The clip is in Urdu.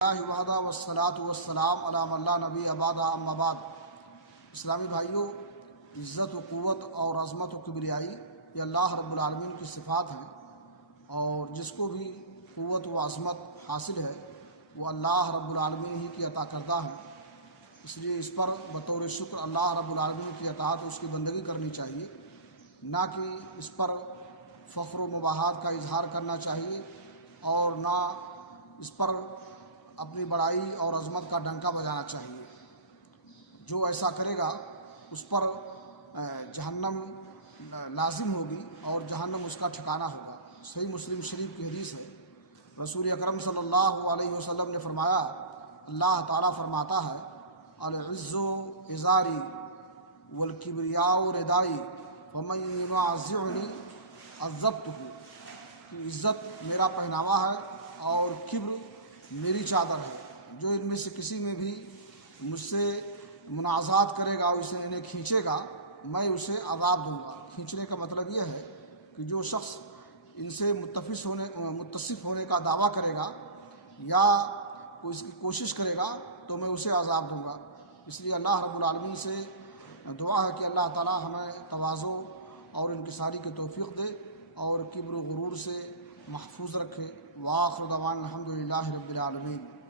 وحدہ والصلاة والسلام علی من لا نبی بعدہ اما بعد۔ اسلامی بھائیوں، عزت و قوت اور عظمت و کبریائی یہ اللہ رب العالمین کی صفات ہیں، اور جس کو بھی قوت و عظمت حاصل ہے وہ اللہ رب العالمین ہی کی عطا کردہ ہے۔ اس لیے اس پر بطور شکر اللہ رب العالمین کی اطاعت اس کی بندگی کرنی چاہیے، نہ کہ اس پر فخر و مباحات کا اظہار کرنا چاہیے، اور نہ اس پر اپنی بڑائی اور عظمت کا ڈنکا بجانا چاہیے۔ جو ایسا کرے گا اس پر جہنم لازم ہوگی اور جہنم اس کا ٹھکانہ ہوگا۔ صحیح مسلم شریف کی حدیث ہے، رسول اکرم صلی اللہ علیہ وسلم نے فرمایا، اللہ تعالیٰ فرماتا ہے، العز ازاری والکبریاء ردائی فمن یعظمنی عظمتہ، کہ عزت میرا پہناوا ہے اور کبر میری چادر ہے۔ جو ان میں سے کسی میں بھی مجھ سے منازعات کرے گا اور اسے انہیں کھینچے گا، میں اسے عذاب دوں گا۔ کھینچنے کا مطلب یہ ہے کہ جو شخص ان سے متصف ہونے کا دعویٰ کرے گا یا اس کی کوشش کرے گا تو میں اسے عذاب دوں گا۔ اس لیے اللہ رب العالمین سے دعا ہے کہ اللہ تعالیٰ ہمیں تواضع اور انکساری کی توفیق دے اور کبر و غرور سے محفوظ رکھے۔ وآخر دعوانا الحمدللہ رب العالمین۔